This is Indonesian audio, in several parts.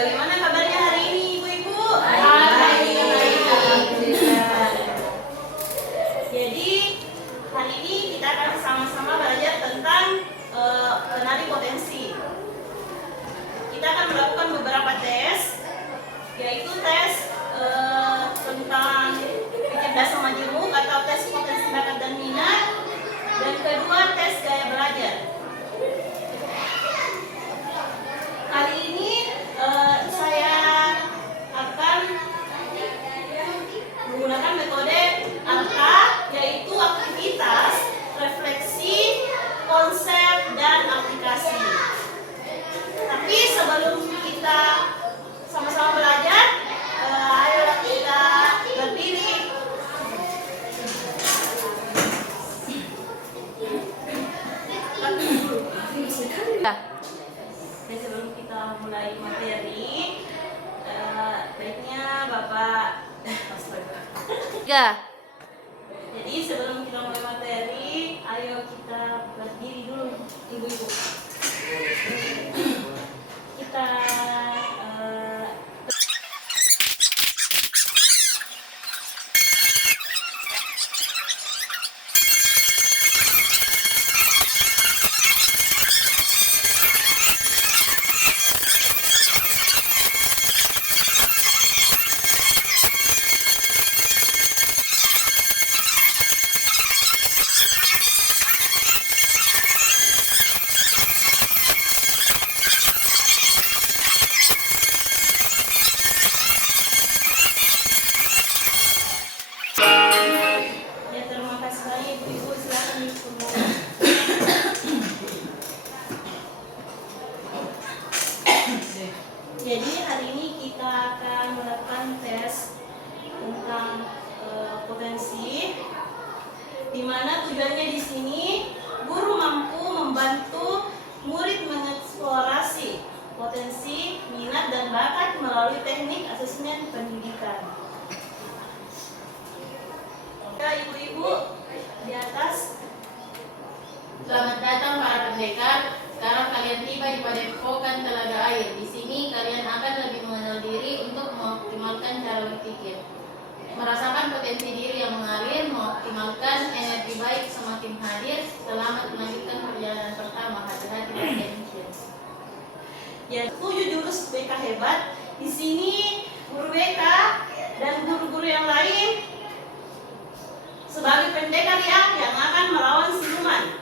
Bagaimana kabarnya hari ini Ibu-Ibu? Alhamdulillah. Jadi hari ini kita akan sama-sama belajar tentang kenali potensi. Kita akan melakukan beberapa tes, yaitu tes tentang kecerdasan majemuk atau tes potensi bakat dan minat, dan kedua tes gaya belajar. Kali ini saya akan menggunakan metode ALKA, yaitu aktivitas, refleksi, konsep, dan aplikasi. Tapi sebelum kita sama-sama belajar, ayo kita berdiri. Dan sebelum kita mulai materi, baiknya Bapak Jadi sebelum kita mulai materi, ayo kita berdiri dulu, Ibu-Ibu. Kita terima kasih banyak Ibu-Ibu, silakan semua. Jadi hari ini kita akan melakukan tes tentang potensi, di mana tujuannya di sini guru mampu membantu murid mengeksplorasi potensi, minat, dan bakat melalui teknik asesmen pendidikan. Ibu-ibu di atas. Selamat datang para pendekar. Sekarang kalian tiba di Padepokan Telaga Air. Di sini kalian akan lebih mengenal diri untuk mengoptimalkan cara berpikir, merasakan potensi diri yang mengalir, mengoptimalkan energi baik semakin hadir. Selamat melanjutkan perjalanan pertama. Hati-hati dan tension. Ya, 7 jurus BK hebat. Di sini guru BK dan guru-guru yang lain sebagai pendekar yang akan melawan siluman.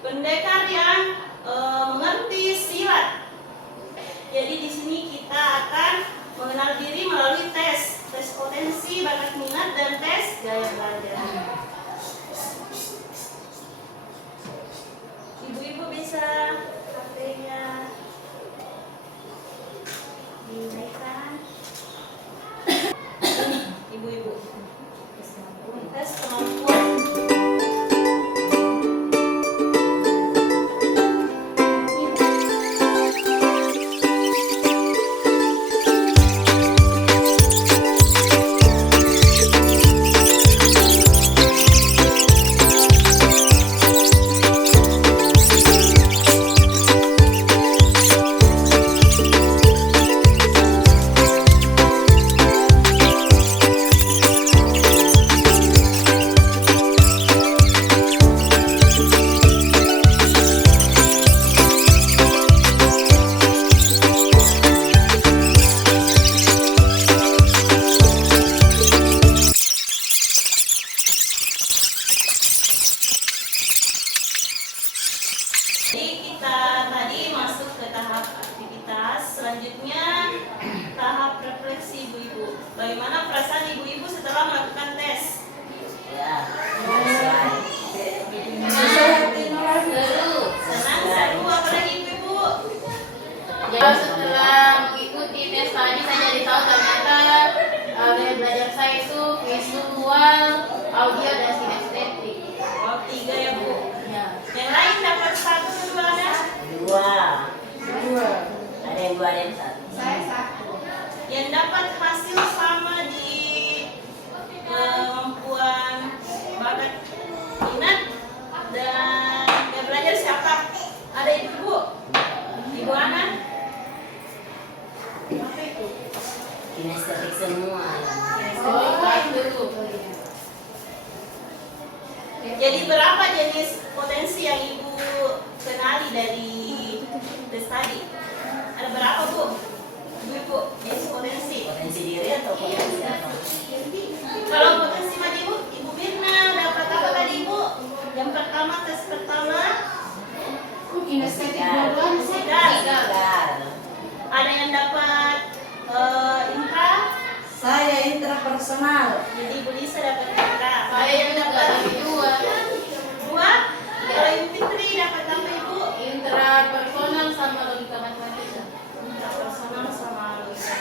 Pendekar yang mengerti silat. Jadi di sini kita akan mengenal diri melalui tes potensi, bakat minat, dan tes gaya belajar. Ibu-ibu bisa HP-nya dinaikkan. Ibu-ibu tes kemampuan. Jadi kita tadi masuk ke tahap aktivitas, selanjutnya tahap refleksi Ibu-Ibu. Bagaimana perasaan Ibu-Ibu setelah melakukan tes? Ya. Senang, seru, apalagi Ibu-Ibu? Ya, setelah mengikuti tes tadi saya jadi tahu ternyata gaya belajar saya itu visual, audio, dan kinestetik. Oh, 3 ya Bu. Ya. Yang lain dapat 1, 2 ada? Dua. Ada yang 2, ada yang 1. Saya 1. Yang dapat hasil sama di kemampuan bakat minat dan gaya belajar siapa? Ada Ibu-Ibu? Ibu Ana? semua. Oh, satu. Jadi berapa jenis potensi yang Ibu kenali dari tes tadi? Ada berapa Bu? Ibu, jenis potensi. Potensi diri atau potensi apa? Kalau potensi mah Ibu Mirna dapat apa tadi Ibu? Yang pertama, tes pertama Kinestetik Sidar. Ada yang dapat intra. Saya intrapersonal. Jadi Bu Lisa dapat intra. Saya yang dapat dua. Dua. Kalau Ibu Fitri dapat apa Ibu? Intrapersonal sama logika matematika. Intrapersonal sama logika.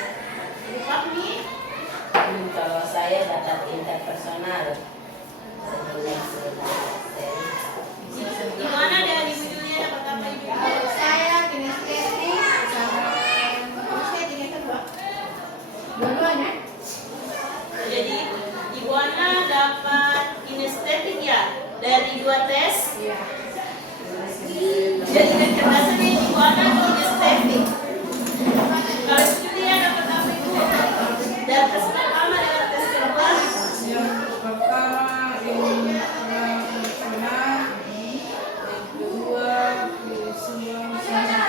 Ibu Fahmi. Kalau saya dapat interpersonal. Gimana dengan Ibu Julia dapat apa Ibu? Saya kinestetik sama kinestetik itu Mbak. Dua-duanya. Jadi Ibu Ana dapat kinestetik ya dari 2 tes. Iya. Jadi kecerdasannya Ibu Ana kinestetik. Kalau Ibu Julia dapat apa Ibu? Dari tes pertama dengan tes kedua. Yang pertama intrapersonal, yang kedua visual sama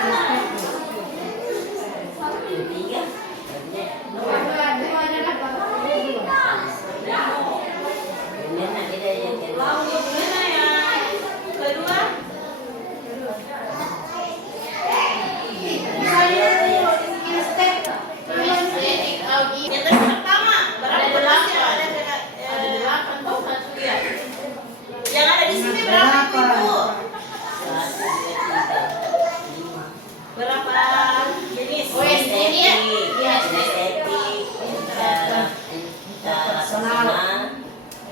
kinestetik. Ketiga. Dua-duanya dapat. Kemudian nanti dari yang kedua. Ibu Mirna yang kedua. Kinestetik audit. Yang tes pertama berapa Ada potensi yang 8. ada dengan Ada 8 tuh satu. Iya. Yang ada di sini berapa Ibu? 1, 2, 3, 5. Berapa jenis? Oh, yang di sini ya? Iya, Kinestetik, interpersonal,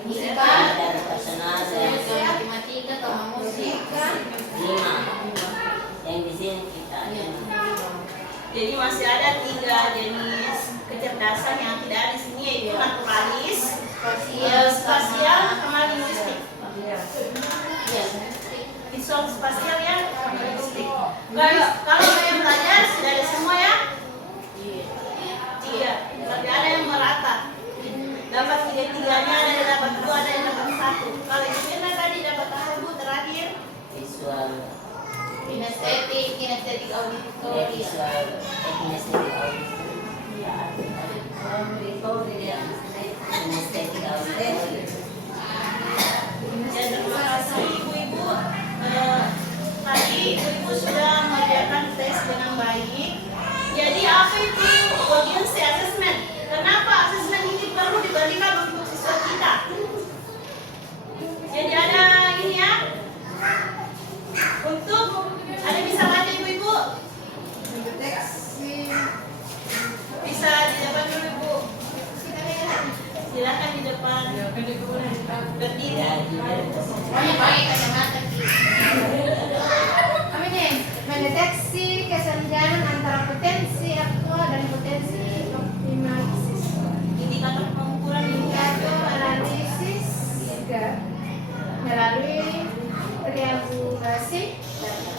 Fisika, interpersonal, logika matematika, sama musik. 5. Yang di sini kita ada. Jadi masih ada 3 jenis kecerdasan yang tidak ada di sini yaitu naturalis, spasial, sama linguistik. Iya. Visual spasial ya, sama linguistik. Kalau saya belajar sudah ada semua ya? Iya, tapi ada yang merata. Dapat 3-3-nya, ada yang dapat 2, ada yang dapat 1. Kalau Ibu Mirna tadi dapat apa Bu terakhir? Visual, Kinestetik auditoria. visual, kinestetik audit. Kinestetik audit. Ya, terima kasih ibu-ibu. Tadi ibu-ibu sudah mengerjakan tes dengan baik. Jadi apa itu urgency assessment? Kenapa assessment ini perlu diberikan untuk siswa kita? Jadi ada ini ya. Untuk ada bisa baca ibu-ibu? Bisa di depan dulu ibu. Silakan di depan. Berdiri. Pokoknya pakai kacamata. Mendeteksi kesenjangan antara potensi aktual dan potensi optimal siswa. Indikator pengukuran Indikator analisis melalui triangulasi data.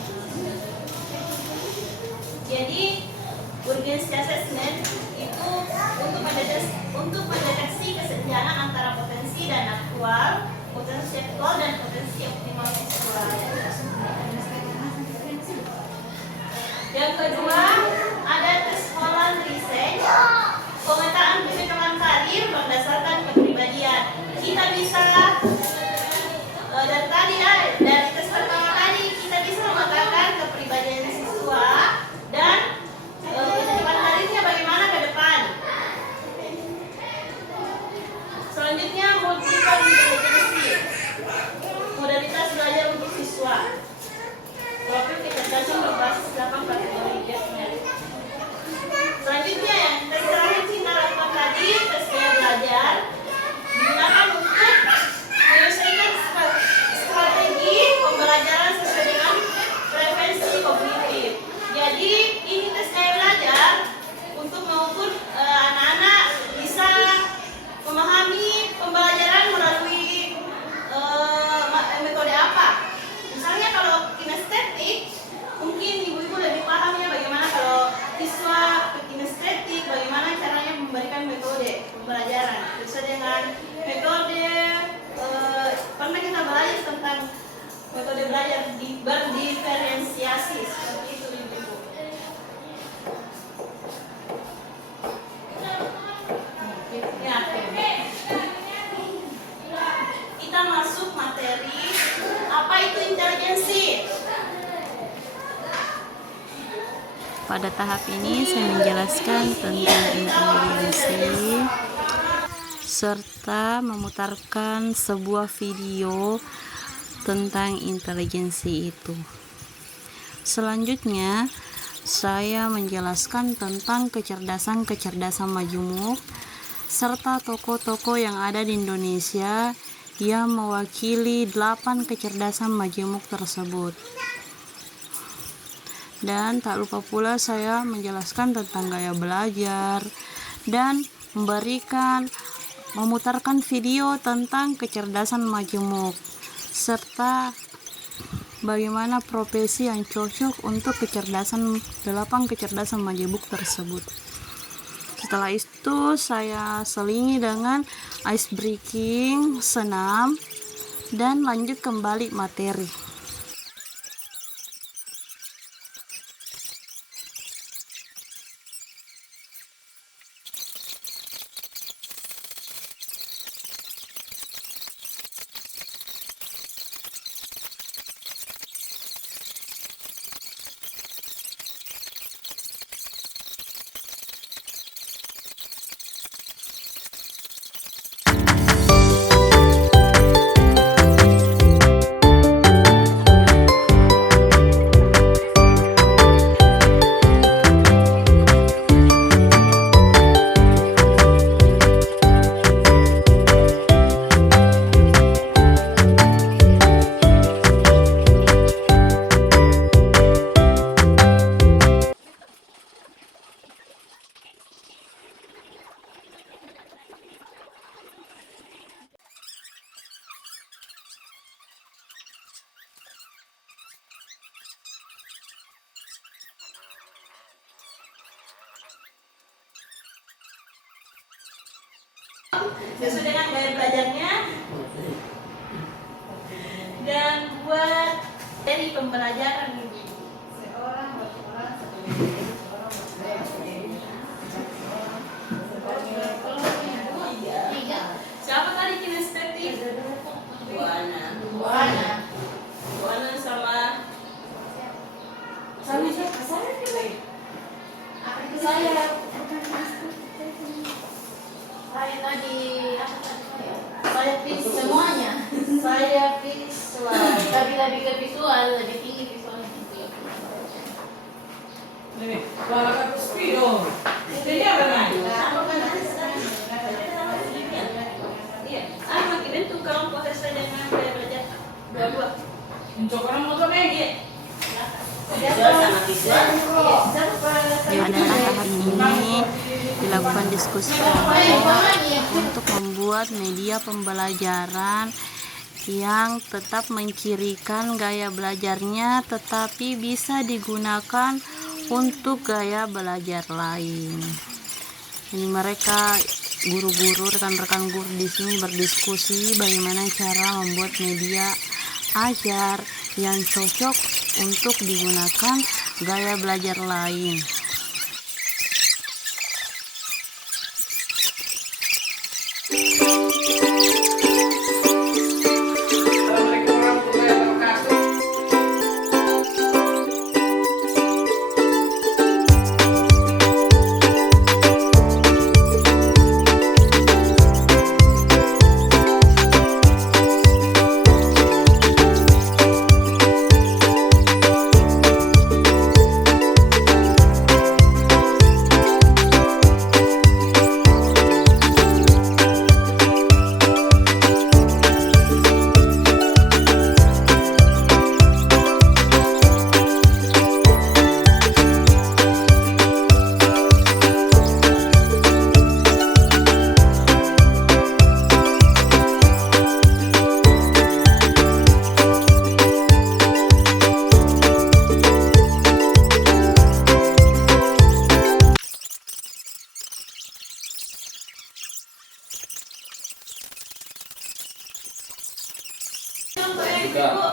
Jadi urgency assessment itu untuk mendeteksi kesenjangan antara potensi dan aktual, potensi aktual dan potensi optimal siswa. Yang kedua ada tes Holland Research, pemetaan kecekapan karir berdasarkan kepribadian. Kita bisa dari tadi dari tes pertama tadi kita bisa memetakan kepribadian siswa dan kecekapan karirnya bagaimana ke depan. Selanjutnya multiple intelligence, modalitas belajar untuk siswa. Profil kecerdasan berbasis 8 kategori. Pada tahap ini saya menjelaskan tentang intelijensi serta memutarkan sebuah video tentang intelijensi itu. Selanjutnya, saya menjelaskan tentang kecerdasan majemuk serta tokoh-tokoh yang ada di Indonesia yang mewakili 8 kecerdasan majemuk tersebut. Dan tak lupa pula saya menjelaskan tentang gaya belajar dan memutarkan video tentang kecerdasan majemuk serta bagaimana profesi yang cocok untuk 8 kecerdasan majemuk tersebut. Setelah itu saya selingi dengan ice breaking, senam, dan lanjut kembali materi. Sesuai dengan gaya belajarnya dan buat dari pembelajaran ini. Siapa tadi kinestetik? Buana sama Saya tadi saya visual semuanya. Saya visual. Tapi lebih ke visual, lebih tinggi visualnya. Iya, makin bentuk kelompok sesuai dengan gaya belajar dua-dua. Iya. Visual sama visual. Pada tahap ini dilakukan diskusi kelompok untuk membuat media pembelajaran yang tetap mencirikan gaya belajarnya tetapi bisa digunakan untuk gaya belajar lain. Ini mereka guru-guru, rekan-rekan guru di sini berdiskusi bagaimana cara membuat media ajar yang cocok untuk digunakan gaya belajar lain.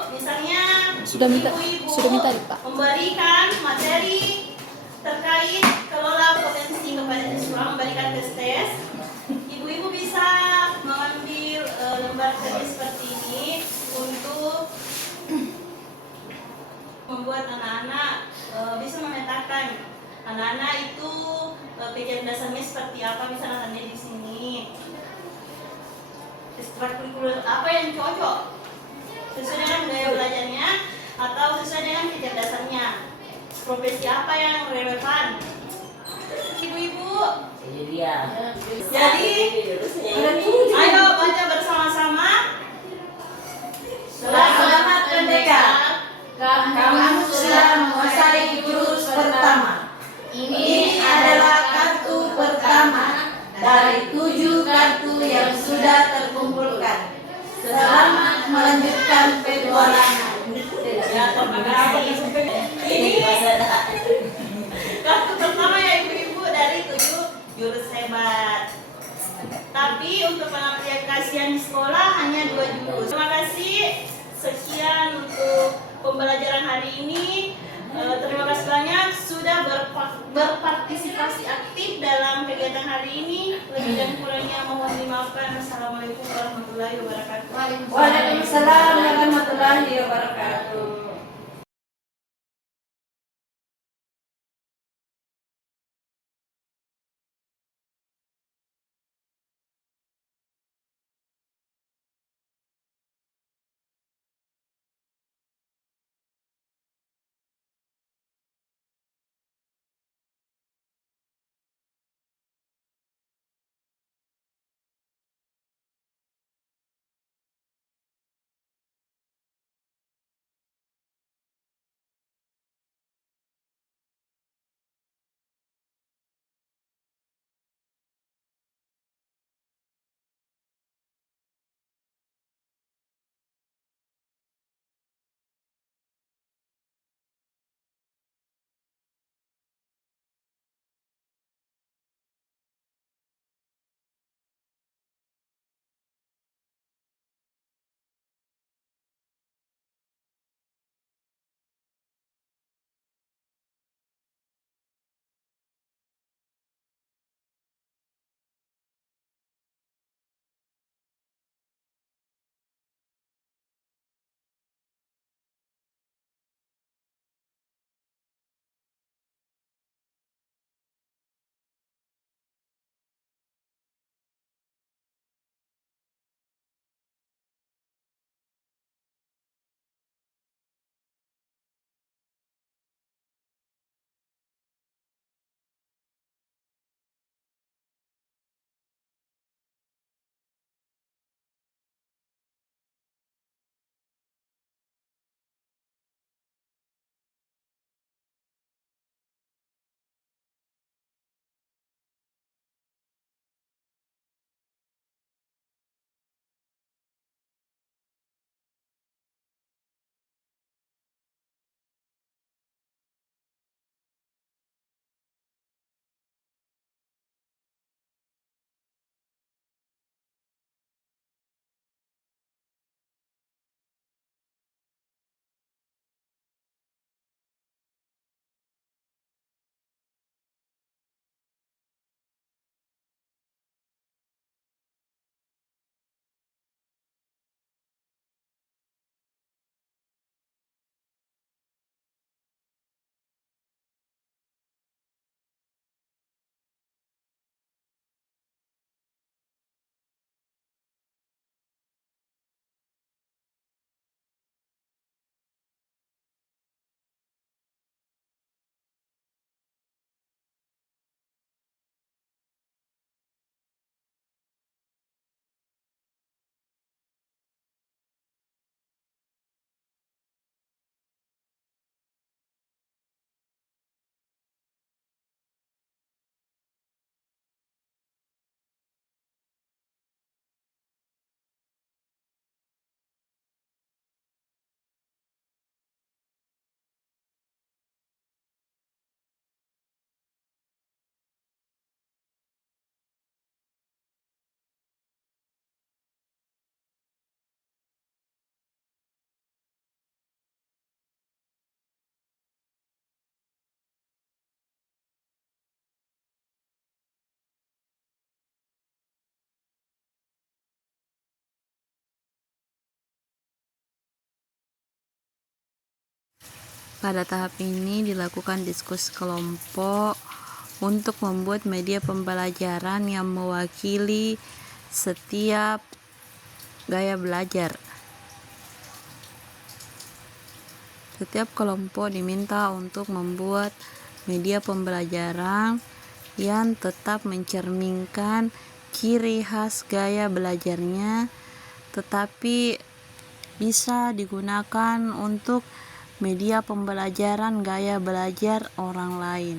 Misalnya Sudah minta Pak. memberikan materi terkait kelola potensi kepada siswa, memberikan tes. Ibu-ibu bisa mengambil lembar kerja seperti ini untuk membuat anak-anak bisa memetakan anak-anak itu kecerdasannya seperti apa, bisa tanya di sini. Ekstrakurikuler apa yang cocok sesuai dengan gaya belajarnya atau sesuai dengan kecerdasannya. Profesi apa yang relevan? Ibu-ibu, Jadi dia. jadi ayo baca bersama-sama. Selamat Merdeka. Kamu sudah menguasai jurus pertama. Ini adalah kartu pertama dari 7 kartu yang sudah terkumpulkan. Selamat melanjutkan petualangan. Ya, terima kasih. Ini kartu pertama ya ibu-ibu dari 7 jurus hebat. Tapi untuk pengaplikasian di sekolah hanya 2 jurus. Terima kasih. Sekian untuk pembelajaran hari ini. Terima kasih banyak sudah berpartisipasi aktif dalam kegiatan hari ini. Lebih dan kurangnya mohon dimaafkan. Assalamualaikum warahmatullahi wabarakatuh. Waalaikumsalam warahmatullahi wabarakatuh. Pada tahap ini dilakukan diskusi kelompok untuk membuat media pembelajaran yang mewakili setiap gaya belajar. Setiap kelompok diminta untuk membuat media pembelajaran yang tetap mencerminkan ciri khas gaya belajarnya, tetapi bisa digunakan untuk media pembelajaran gaya belajar orang lain.